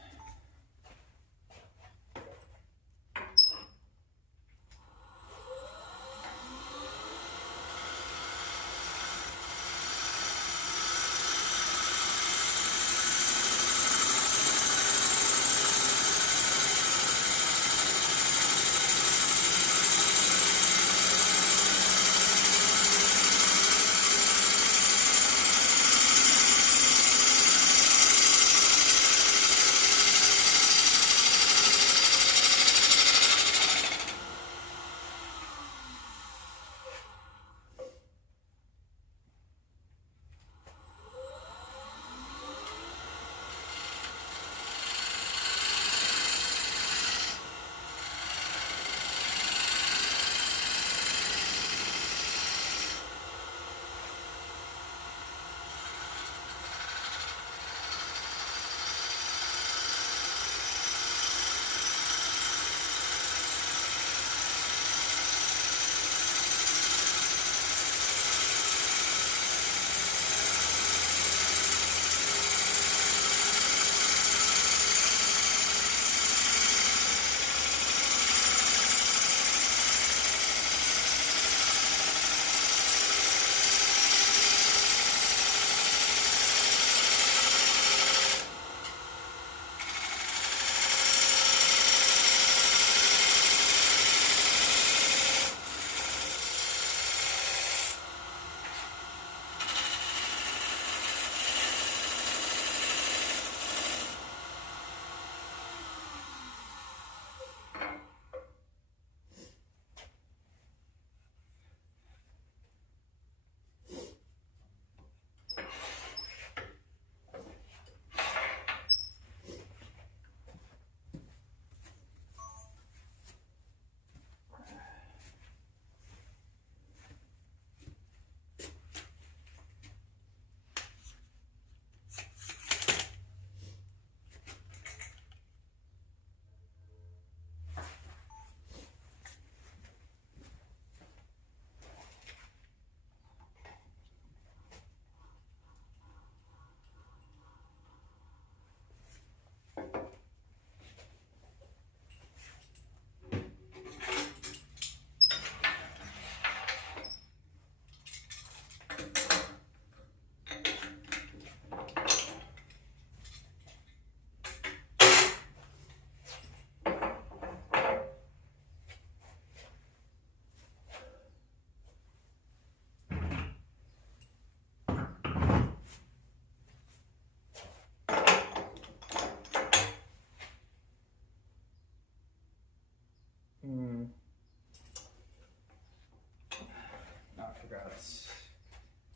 I forgot.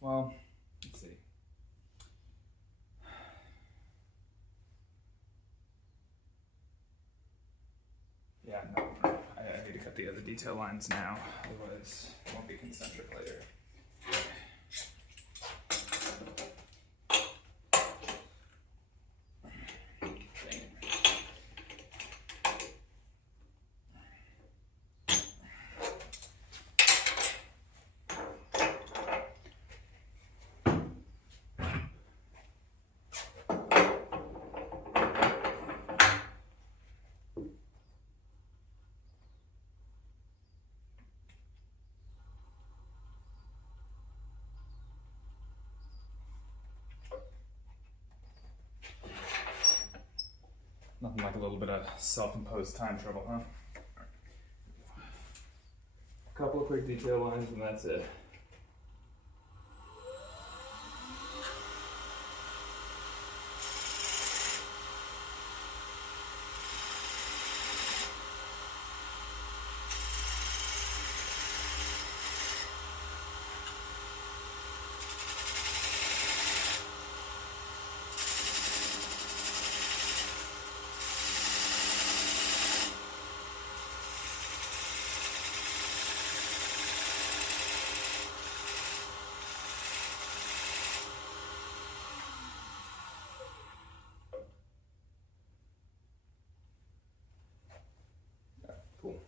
Well, let's see. the other detail lines now, otherwise it won't be concentric later. Nothing like a little bit of self-imposed time trouble, huh? A couple of quick detail lines and that's it. Cool.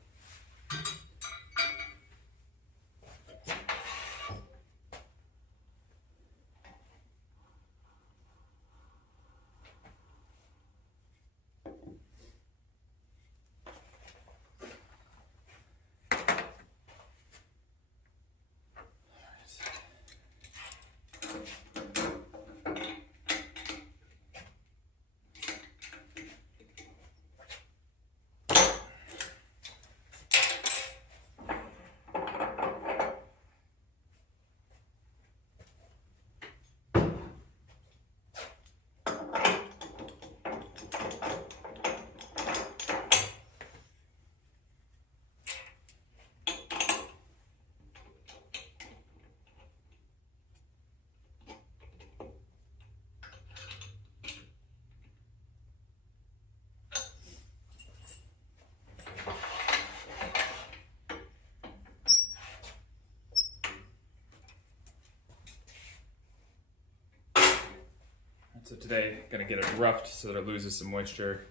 So today, gonna get it roughed so that it loses some moisture,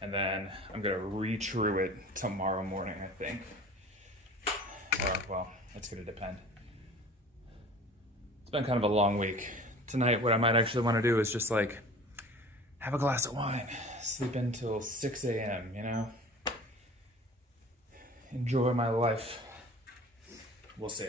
and then I'm gonna re-true it tomorrow morning, I think. Or, well, it's gonna depend. It's been kind of a long week. Tonight, what I might actually wanna do is just like, have a glass of wine, sleep until 6 a.m., you know? Enjoy my life. We'll see.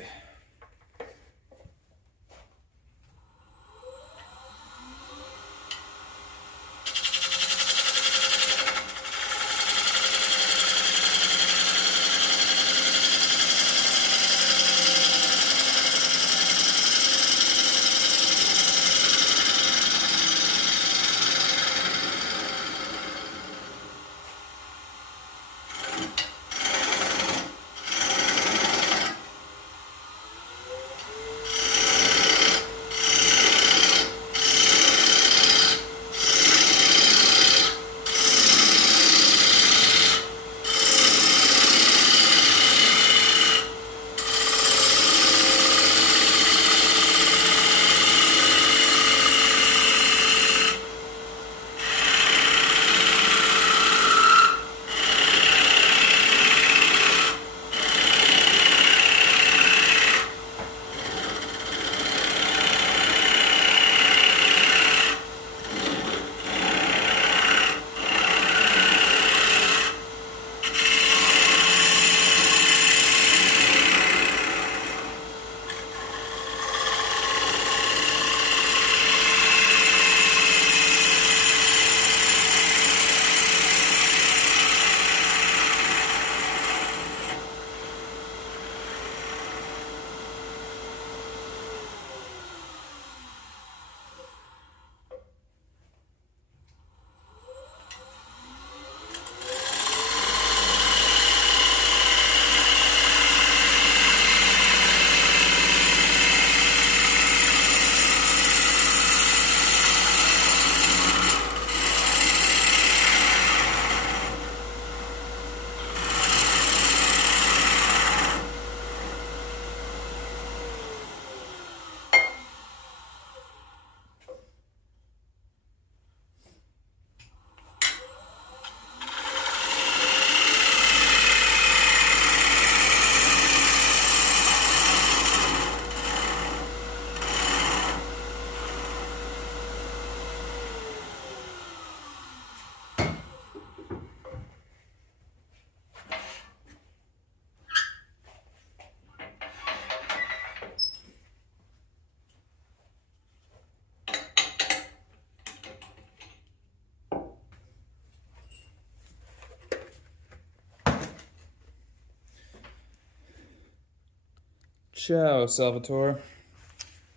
Ciao, Salvatore.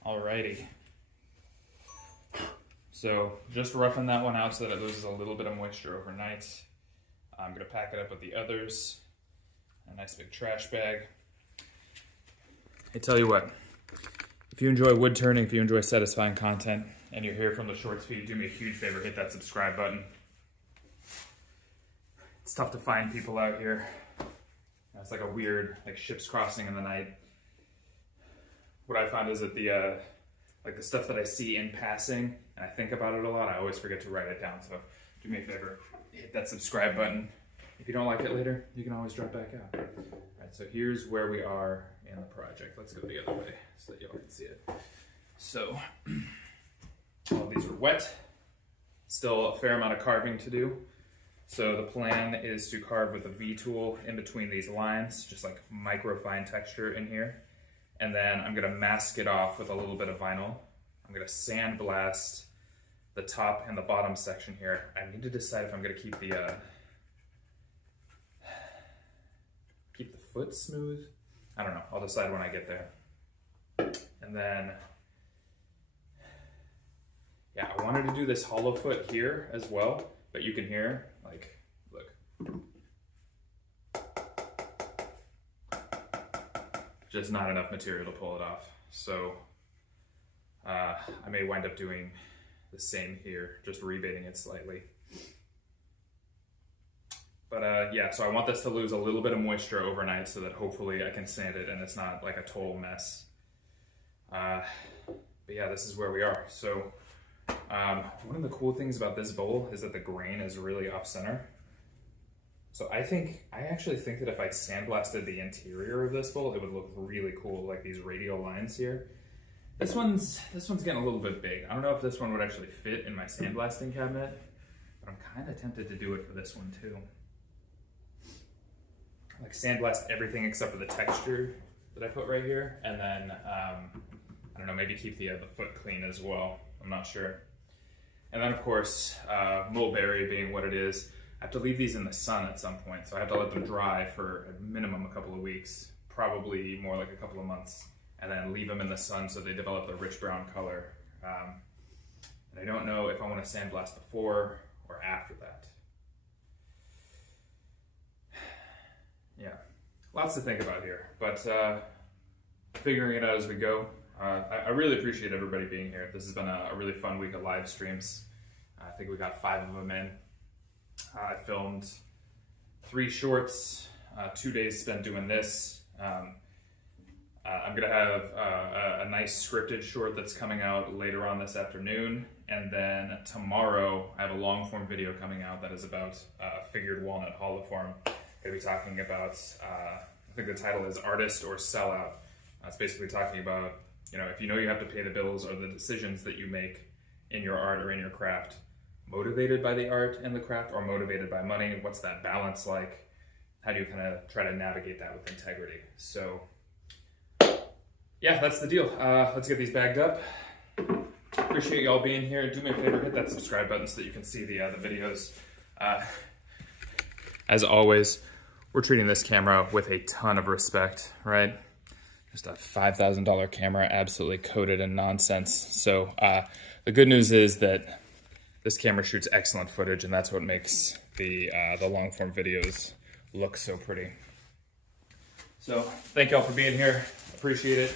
Alrighty. So just roughing that one out so that it loses a little bit of moisture overnight. I'm gonna pack it up with the others. A nice big trash bag. I tell you what, if you enjoy wood turning, if you enjoy satisfying content, and you're here from the shorts feed, do me a huge favor, hit that subscribe button. It's tough to find people out here. It's like a weird, like ships crossing in the night. What I found is that the stuff that I see in passing, and I think about it a lot, I always forget to write it down. So do me a favor, hit that subscribe button. If you don't like it later, you can always drop back out. All right, so here's where we are in the project. Let's go the other way so that y'all can see it. So all these are wet. Still a fair amount of carving to do. So the plan is to carve with a V tool in between these lines, just like micro fine texture in here. And then I'm gonna mask it off with a little bit of vinyl. I'm gonna sandblast the top and the bottom section here. I need to decide if I'm gonna keep the foot smooth. I don't know, I'll decide when I get there. And then, yeah, I wanted to do this hollow foot here as well, but you can hear, like, look. Just not enough material to pull it off. So I may wind up doing the same here, just rebaiting it slightly. But yeah, so I want this to lose a little bit of moisture overnight so that hopefully I can sand it and it's not like a total mess. But yeah, this is where we are. So one of the cool things about this bowl is that the grain is really off center. So I actually think that if I sandblasted the interior of this bowl, it would look really cool, like these radial lines here. This one's getting a little bit big. I don't know if this one would actually fit in my sandblasting cabinet, but I'm kind of tempted to do it for this one too. Like sandblast everything except for the texture that I put right here, and then I don't know, maybe keep the foot clean as well. I'm not sure. And then of course, Mulberry being what it is, I have to leave these in the sun at some point, so I have to let them dry for a minimum a couple of weeks, probably more like a couple of months, and then leave them in the sun so they develop a rich brown color. And I don't know if I want to sandblast before or after that. Yeah, lots to think about here, but figuring it out as we go. I really appreciate everybody being here. This has been a really fun week of live streams. I think we got 5 of them in. I filmed 3 shorts, 2 days spent doing this. I'm gonna have a nice scripted short that's coming out later on this afternoon. And then tomorrow I have a long form video coming out that is about figured walnut hollow form. Gonna be talking about, I think the title is Artist or Sellout. It's basically talking about, you know, if you know you have to pay the bills or the decisions that you make in your art or in your craft, motivated by the art and the craft or motivated by money, what's that balance like? How do you kind of try to navigate that with integrity? So yeah, that's the deal. Let's get these bagged up. Appreciate y'all being here. Do me a favor, hit that subscribe button so that you can see the videos. As always, we're treating this camera with a ton of respect, right? Just a $5,000 camera, absolutely coated in nonsense. So the good news is that this camera shoots excellent footage, and that's what makes the long form videos look so pretty. So thank y'all for being here. Appreciate it.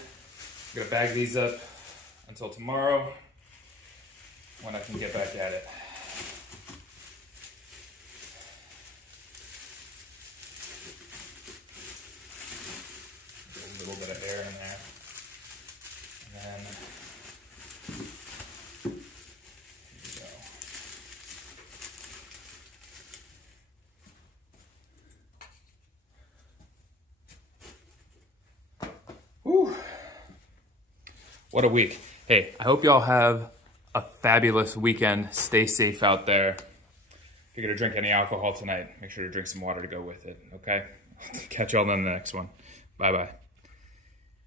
I'm gonna bag these up until tomorrow when I can get back at it. A little bit of air in there. And then here we go. Whew. What a week. Hey, I hope y'all have a fabulous weekend. Stay safe out there. If you're gonna drink any alcohol tonight, make sure to drink some water to go with it, okay? Catch y'all in the next one. Bye-bye.